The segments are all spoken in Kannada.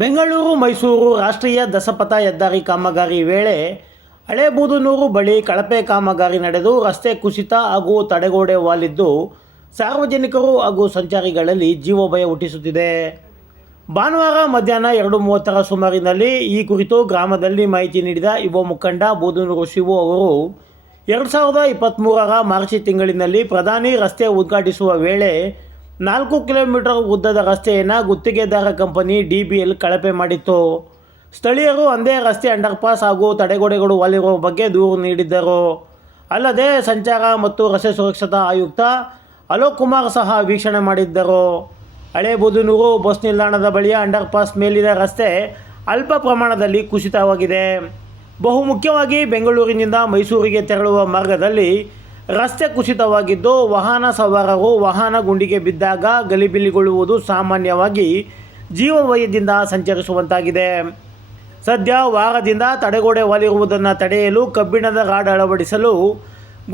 ಬೆಂಗಳೂರು ಮೈಸೂರು ರಾಷ್ಟ್ರೀಯ ದಸಪಥ ಹೆದ್ದಾರಿ ಕಾಮಗಾರಿ ವೇಳೆ ಹಳೇಬೂದನೂರು ಬಳಿ ಕಳಪೆ ಕಾಮಗಾರಿ ನಡೆದು ರಸ್ತೆ ಕುಸಿತ ಹಾಗೂ ತಡೆಗೋಡೆ ವಾಲಿದ್ದು ಸಾರ್ವಜನಿಕರು ಹಾಗೂ ಸಂಚಾರಿಗಳಲ್ಲಿ ಜೀವಭಯ ಹುಟ್ಟಿಸುತ್ತಿದೆ. ಭಾನುವಾರ ಮಧ್ಯಾಹ್ನ 2:30 ಸುಮಾರಿನಲ್ಲಿ ಈ ಕುರಿತು ಗ್ರಾಮದಲ್ಲಿ ಮಾಹಿತಿ ನೀಡಿದ ಯುವ ಮುಖಂಡ ಬೂದನೂರು ಶಿವು ಅವರು 2023ರ ಮಾರ್ಚ್ ತಿಂಗಳಿನಲ್ಲಿ ಪ್ರಧಾನಿ ರಸ್ತೆ ಉದ್ಘಾಟಿಸುವ ವೇಳೆ 4 ಕಿಲೋಮೀಟರ್ ಉದ್ದದ ರಸ್ತೆಯನ್ನು ಗುತ್ತಿಗೆದಾರ ಕಂಪನಿ DBL ಕಳಪೆ ಮಾಡಿತ್ತು. ಸ್ಥಳೀಯರು ಅಂದೇ ರಸ್ತೆ ಅಂಡರ್ಪಾಸ್ ಹಾಗೂ ತಡೆಗೋಡೆಗಳು ವಾಲಿರುವ ಬಗ್ಗೆ ದೂರು ನೀಡಿದ್ದರು. ಅಲ್ಲದೆ ಸಂಚಾರ ಮತ್ತು ರಸ್ತೆ ಸುರಕ್ಷತಾ ಆಯುಕ್ತ ಅಲೋಕ್ ಕುಮಾರ್ ಸಹ ವೀಕ್ಷಣೆ ಮಾಡಿದ್ದರು. ಹಳೇಬೂದನೂರು ಬಸ್ ನಿಲ್ದಾಣದ ಬಳಿಯ ಅಂಡರ್ಪಾಸ್ ಮೇಲಿನ ರಸ್ತೆ ಅಲ್ಪ ಪ್ರಮಾಣದಲ್ಲಿ ಕುಸಿತವಾಗಿದೆ. ಬಹುಮುಖ್ಯವಾಗಿ ಬೆಂಗಳೂರಿನಿಂದ ಮೈಸೂರಿಗೆ ತೆರಳುವ ಮಾರ್ಗದಲ್ಲಿ ರಸ್ತೆ ಕುಸಿತವಾಗಿದ್ದು ವಾಹನ ಸವಾರರು ವಾಹನ ಗುಂಡಿಗೆ ಬಿದ್ದಾಗ ಗಲಿಬಿಲಿಗೊಳ್ಳುವುದು ಸಾಮಾನ್ಯವಾಗಿ ಜೀವಭಯದಿಂದ ಸಂಚರಿಸುವಂತಾಗಿದೆ. ಸದ್ಯ ವಾರದಿಂದ ತಡೆಗೋಡೆ ವಾಲಿರುವುದನ್ನು ತಡೆಯಲು ಕಬ್ಬಿಣದ ರಾಡ್ ಅಳವಡಿಸಲು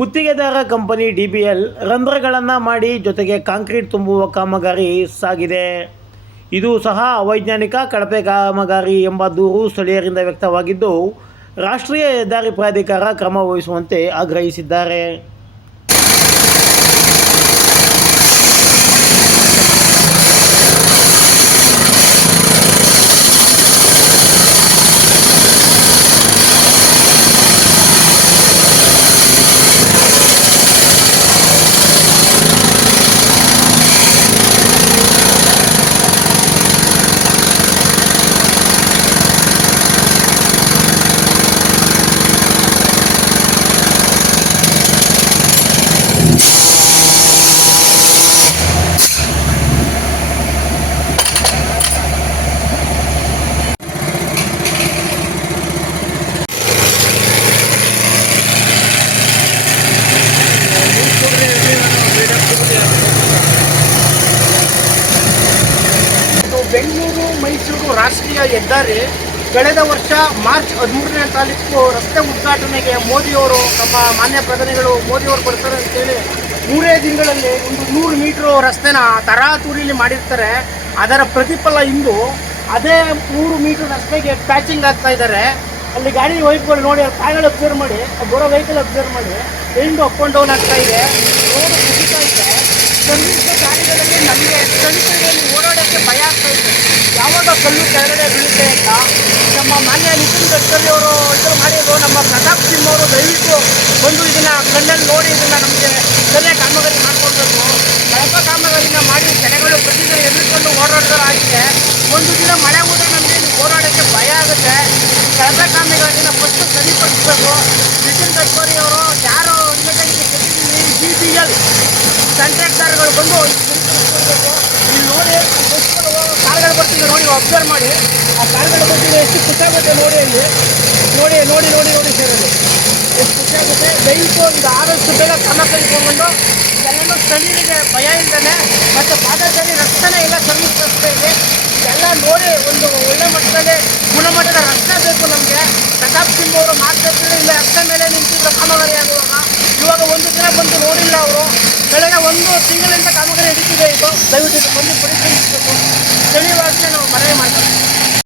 ಗುತ್ತಿಗೆದಾರ ಕಂಪನಿ DBL ರಂಧ್ರಗಳನ್ನು ಮಾಡಿ ಜೊತೆಗೆ ಕಾಂಕ್ರೀಟ್ ತುಂಬುವ ಕಾಮಗಾರಿ ಸಾಗಿದೆ. ಇದು ಸಹ ಅವೈಜ್ಞಾನಿಕ ಕಳಪೆ ಕಾಮಗಾರಿ ಎಂಬ ದೂರು ಸ್ಥಳೀಯರಿಂದ ವ್ಯಕ್ತವಾಗಿದ್ದು ರಾಷ್ಟ್ರೀಯ ಹೆದ್ದಾರಿ ಪ್ರಾಧಿಕಾರ ಕ್ರಮ ವಹಿಸುವಂತೆ ಆಗ್ರಹಿಸಿದ್ದಾರೆ. ಬೆಂಗಳೂರು ಮೈಸೂರು ರಾಷ್ಟ್ರೀಯ ಹೆದ್ದಾರಿ ಕಳೆದ ವರ್ಷ ಮಾರ್ಚ್ 13ನೇ ತಾರೀಕು ರಸ್ತೆ ಉದ್ಘಾಟನೆಗೆ ಮೋದಿಯವರು ನಮ್ಮ ಮಾನ್ಯ ಪ್ರಧಾನಿಗಳು ಮೋದಿಯವರು ಬರ್ತಾರೆ ಅಂತೇಳಿ 3 ದಿನಗಳಲ್ಲಿ ಒಂದು 100 ಮೀಟ್ರು ರಸ್ತೆನ ತರಾತುರಿಲಿ ಮಾಡಿರ್ತಾರೆ. ಅದರ ಪ್ರತಿಫಲ ಇಂದು ಅದೇ 3 ಮೀಟರ್ ರಸ್ತೆಗೆ ಪ್ಯಾಚಿಂಗ್ ಆಗ್ತಾ ಇದ್ದಾರೆ. ಅಲ್ಲಿ ಗಾಡಿ ವೈಕ್ಗಳು ನೋಡಿ ಕಾಯಿಗಳು ಅಬ್ಸರ್ವ್ ಮಾಡಿ, ಬರೋ ವೆಹಿಕಲ್ ಅಬ್ಸರ್ವ್ ಮಾಡಿ, ಹೆಂಡು ಅಪ್ ಆ್ಯಂಡ್ ಡೌನ್ ಆಗ್ತಾ ಇದೆ, ರೋಡ್ ಕುಸಿತಾ ಇದೆ. ಸರ್ವಿಸ್ ಗಾಡಿಗಳಲ್ಲಿ ನಮಗೆ ಸ್ಥಳೀಯರಲ್ಲಿ ಓಡಾಡೋಕ್ಕೆ ಭಯ ಆಗ್ತಾ ಇದೆ. ಯಾವಾಗ ಕಲ್ಲು ಕೆಳಗಡೆ ಬೀಳುತ್ತೆ ಅಂತ ನಮ್ಮ ಮಾನ್ಯ ನಿತಿನ್ ಗಡ್ಕರಿ ಅವರು ಇದು ಮಾಡಿದ್ರು. ನಮ್ಮ ಪ್ರತಾಪ್ ಸಿಂಹ ಅವರು ದಯವಿಟ್ಟು ಬಂದು ಇದನ್ನು ಕಣ್ಣಲ್ಲಿ ನೋಡಿ ಇದನ್ನು ನಮಗೆ ಸರಿಯಾಗಿ ಕಾಮಗಾರಿ ಮಾಡಿಕೊಡ್ಬೇಕು. ಕಳಪೆ ಕಾಮಗಾರಿನ ಮಾಡಿ ಜನಗಳು ಪ್ರತಿದಿನ ಎದುರ್ಕೊಂಡು ಓಡಾಡೋದಾಗಿದೆ. ಒಂದು ದಿನ ಮಳೆ ಹೋದರೆ ನಮಗೆ ಓಡಾಡೋಕ್ಕೆ ಭಯ ಆಗುತ್ತೆ. ಕಳಪೆ ಕಾಮಗಾರಿನ ಫಸ್ಟು ಸರಿಪಡಿಸಬೇಕು. ನಿತಿನ್ ಗಡ್ಕರಿ ಅವರು ಯಾರು DBL ಕಾಂಟ್ರಾಕ್ಟರ್ಗಳು ಬಂದು ಸರಿಪಡಿಸಬೇಕು. ಇಲ್ಲಿ ನೋಡಿ ಬಸ್ಗಳು ಕಾರ್ಗಳು ಬರ್ತಿದೆ ನೋಡಿ, ಅಬ್ಸರ್ವ್ ಮಾಡಿ. ಆ ಕಾರ್ಗಳು ಬರ್ತಿದೆ ಎಷ್ಟು ಖುಷಿಯಾಗುತ್ತೆ ನೋಡಿ. ಅಲ್ಲಿ ನೋಡಿ ನೋಡಿ ನೋಡಿ ನೋಡಿ ಸೇರೋದು ಎಷ್ಟು ಖುಷಿಯಾಗುತ್ತೆ. ದಯವಿಟ್ಟು ಒಂದು ಆದಷ್ಟು ಬೇಗ ಕ್ರಮ ಕೈಗೊಂಡು ಎಲ್ಲನೂ ಸ್ಥಳೀಯರಿಗೆ ಭಯ ಇಲ್ಲದೆ ಮತ್ತು ಪಾದಚಾರಿ ರಸ್ತೆನೇ ಎಲ್ಲ ಸರ್ವಿಸ್ ರಸ್ತೆ ಇದೆ. ಎಲ್ಲ ನೋಡಿ ಒಂದು ಒಳ್ಳೆ ಮಟ್ಟದಲ್ಲಿ ಗುಣಮಟ್ಟದ ರಸ್ತೆ ಬೇಕು ನಮಗೆ. ಪ್ರತಾಪ್ ಸಿಂಹ ಅವರು ಮಾತಾಡ್ತಿದ್ರೆ ಇಲ್ಲ ರಸ್ತೆ ಮೇಲೆ ನಿಂತಿದ್ದ ಕಾಮಗಾರಿ ಆಗುವಾಗ ಇವಾಗ ಒಂದು ದಿನ ಬಂದು ನೋಡಿಲ್ಲ ಅವರು. ಬೆಳಗ್ಗೆ 1 ತಿಂಗಳಿಂದ ಕಾಮಗಾರಿ ಹಿಡಿತಿದೆ. ಇದು ದಯವಿಟ್ಟು ಬಂದು ಪರಿಶೀಲಿಸಬೇಕು. ಸ್ಥಳೀಯವಾಗಿ ನಾವು ಮನವಿ ಮಾಡ್ತೀವಿ.